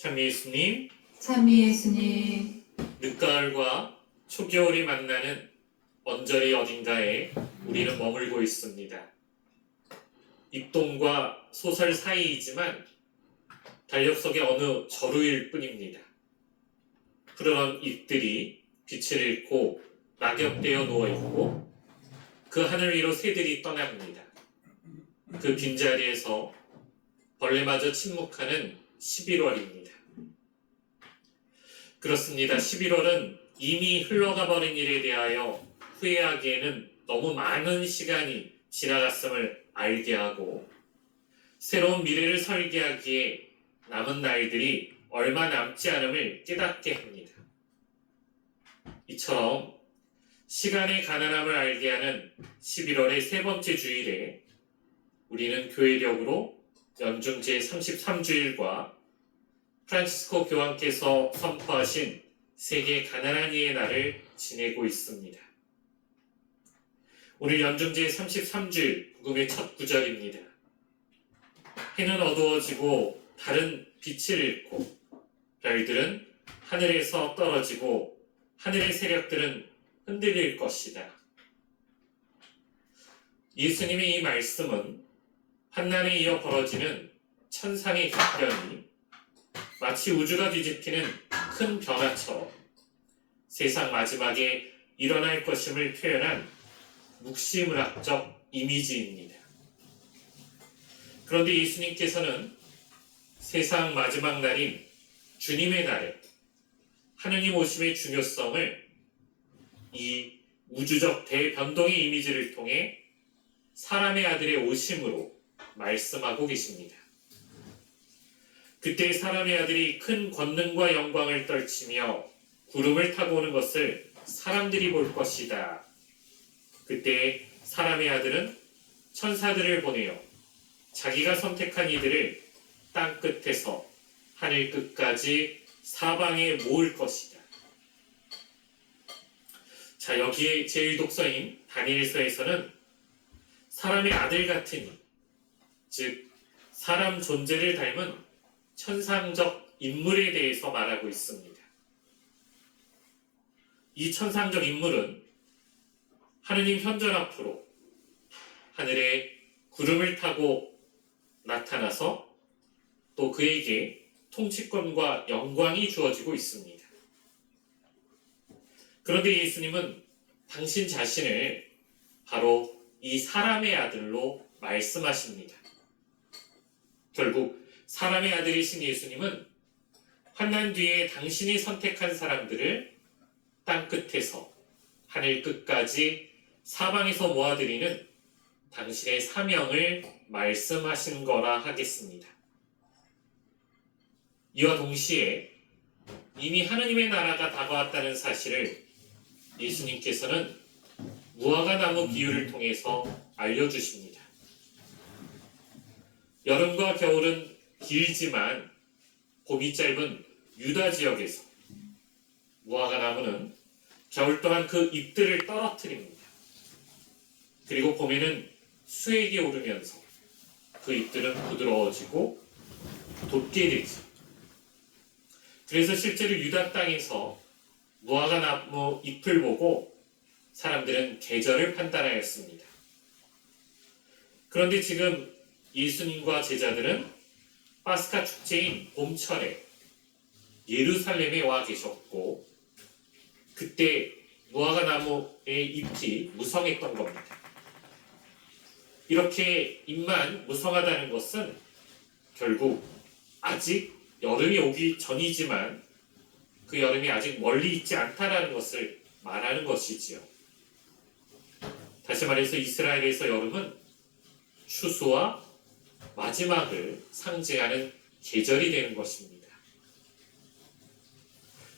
참 예수님, 참 예수님, 늦가을과 초겨울이 만나는 언저리 어딘가에 우리는 머물고 있습니다. 입동과 소설 사이이지만 달력 속의 어느 저루일 뿐입니다. 푸르런 잎들이 빛을 잃고 낙엽되어 누워있고 그 하늘 위로 새들이 떠납니다. 그 빈자리에서 벌레마저 침묵하는 11월입니다. 그렇습니다. 11월은 이미 흘러가 버린 일에 대하여 후회하기에는 너무 많은 시간이 지나갔음을 알게 하고 새로운 미래를 설계하기에 남은 날들이 얼마 남지 않음을 깨닫게 합니다. 이처럼 시간의 가난함을 알게 하는 11월의 세 번째 주일에 우리는 교회력으로 연중 제33주일과 프란치스코 교황께서 선포하신 세계 가난한 이의 날을 지내고 있습니다. 오늘 연중 제33주일 복음의 첫 구절입니다. 해는 어두워지고 달은 빛을 잃고 별들은 하늘에서 떨어지고 하늘의 세력들은 흔들릴 것이다. 예수님의 이 말씀은 환난에 이어 벌어지는 천상의 격변이 마치 우주가 뒤집히는 큰 변화처럼 세상 마지막에 일어날 것임을 표현한 묵시문학적 이미지입니다. 그런데 예수님께서는 세상 마지막 날인 주님의 날에 하느님 오심의 중요성을 이 우주적 대변동의 이미지를 통해 사람의 아들의 오심으로 말씀하고 계십니다. 그때 사람의 아들이 큰 권능과 영광을 떨치며 구름을 타고 오는 것을 사람들이 볼 것이다. 그때 사람의 아들은 천사들을 보내어 자기가 선택한 이들을 땅 끝에서 하늘 끝까지 사방에 모을 것이다. 자, 여기에 제1독서인 다니엘서에서는 사람의 아들 같은 이, 즉 사람 존재를 닮은 천상적 인물에 대해서 말하고 있습니다. 이 천상적 인물은 하느님 현존 앞으로 하늘에 구름을 타고 나타나서 또 그에게 통치권과 영광이 주어지고 있습니다. 그런데 예수님은 당신 자신을 바로 이 사람의 아들로 말씀하십니다. 결국 사람의 아들이신 예수님은 환난 뒤에 당신이 선택한 사람들을 땅 끝에서 하늘 끝까지 사방에서 모아들이는 당신의 사명을 말씀하신 거라 하겠습니다. 이와 동시에 이미 하느님의 나라가 다가왔다는 사실을 예수님께서는 무화과나무 비유를 통해서 알려주십니다. 여름과 겨울은 길지만 봄이 짧은 유다 지역에서 무화과나무는 겨울 동안 그 잎들을 떨어뜨립니다. 그리고 봄에는 수액이 오르면서 그 잎들은 부드러워지고 돋게 되죠. 그래서 실제로 유다 땅에서 무화과나무 잎을 보고 사람들은 계절을 판단하였습니다. 그런데 지금 예수님과 제자들은 파스카 축제인 봄철에 예루살렘에 와 계셨고 그때 무화과나무의 잎이 무성했던 겁니다. 이렇게 잎만 무성하다는 것은 결국 아직 여름이 오기 전이지만 그 여름이 아직 멀리 있지 않다라는 것을 말하는 것이지요. 다시 말해서 이스라엘에서 여름은 추수와 마지막을 상징하는 계절이 되는 것입니다.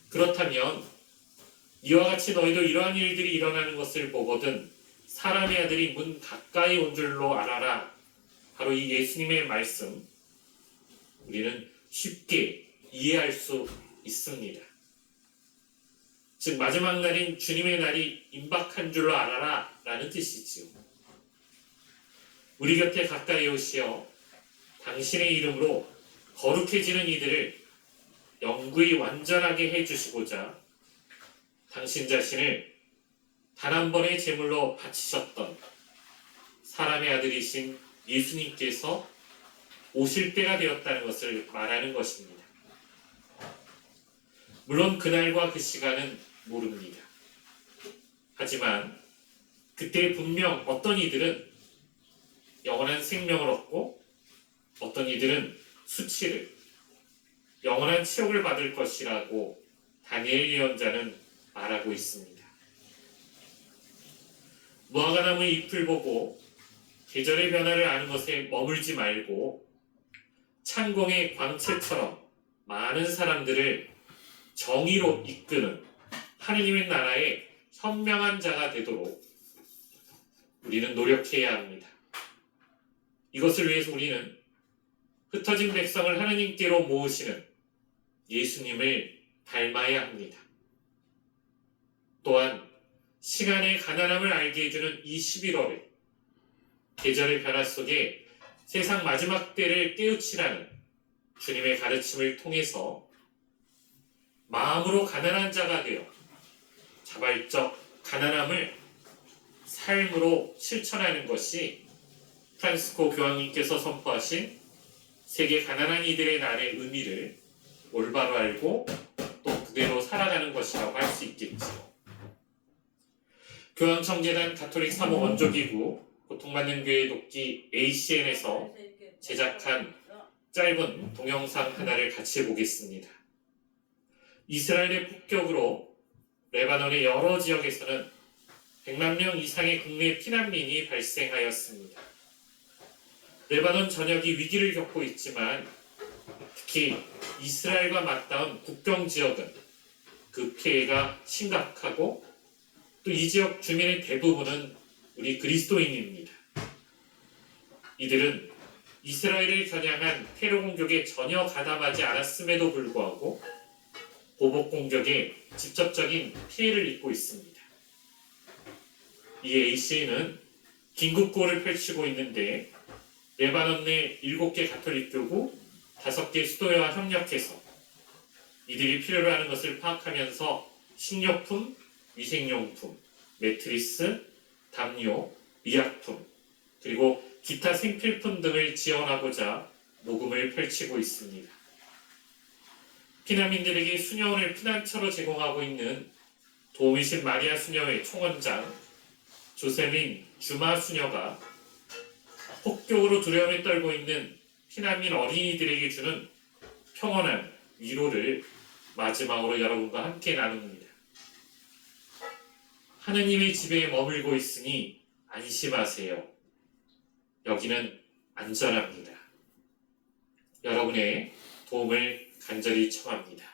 그렇다면 이와 같이 너희도 이러한 일들이 일어나는 것을 보거든 사람의 아들이 문 가까이 온 줄로 알아라. 바로 이 예수님의 말씀 우리는 쉽게 이해할 수 있습니다. 즉 마지막 날인 주님의 날이 임박한 줄로 알아라 라는 뜻이지요. 우리 곁에 가까이 오시어 당신의 이름으로 거룩해지는 이들을 영구히 완전하게 해주시고자 당신 자신을 단 한 번의 제물로 바치셨던 사람의 아들이신 예수님께서 오실 때가 되었다는 것을 말하는 것입니다. 물론 그날과 그 시간은 모릅니다. 하지만 그때 분명 어떤 이들은 영원한 생명을 얻고 어떤 이들은 수치를, 영원한 치욕을 받을 것이라고 다니엘 예언자는 말하고 있습니다. 무화과나무의 잎을 보고 계절의 변화를 아는 것에 머물지 말고 창공의 광채처럼 많은 사람들을 정의로 이끄는 하느님의 나라의 현명한 자가 되도록 우리는 노력해야 합니다. 이것을 위해서 우리는 흩어진 백성을 하느님께로 모으시는 예수님을 닮아야 합니다. 또한 시간의 가난함을 알게 해주는 이 11월에 계절의 변화 속에 세상 마지막 때를 깨우치라는 주님의 가르침을 통해서 마음으로 가난한 자가 되어 자발적 가난함을 삶으로 실천하는 것이 프란시스코 교황님께서 선포하신 세계 가난한 이들의 날의 의미를 올바로 알고 또 그대로 살아가는 것이라고 할 수 있겠지요. 교황청재단 가톨릭 사모 원조기구 고통받는 교회 돕기 ACN에서 제작한 짧은 동영상 하나를 같이 보겠습니다. 이스라엘의 폭격으로 레바논의 여러 지역에서는 100만 명 이상의 국내 피난민이 발생하였습니다. 레바논 전역이 위기를 겪고 있지만 특히 이스라엘과 맞닿은 국경 지역은 그 피해가 심각하고 또 이 지역 주민의 대부분은 우리 그리스도인입니다. 이들은 이스라엘을 겨냥한 테러 공격에 전혀 가담하지 않았음에도 불구하고 보복 공격에 직접적인 피해를 입고 있습니다. 이 AC는 긴급구호를 펼치고 있는데 레바논 내 7개 가톨릭 교구, 5개 수도회와 협력해서 이들이 필요로 하는 것을 파악하면서 식료품, 위생용품, 매트리스, 담요, 의약품, 그리고 기타 생필품 등을 지원하고자 모금을 펼치고 있습니다. 피난민들에게 수녀원을 피난처로 제공하고 있는 도우미신 마리아 수녀회 총원장 조세민 주마 수녀가 폭격으로 두려움에 떨고 있는 피난민 어린이들에게 주는 평온한 위로를 마지막으로 여러분과 함께 나눕니다. 하느님의 집에 머물고 있으니 안심하세요. 여기는 안전합니다. 여러분의 도움을 간절히 청합니다.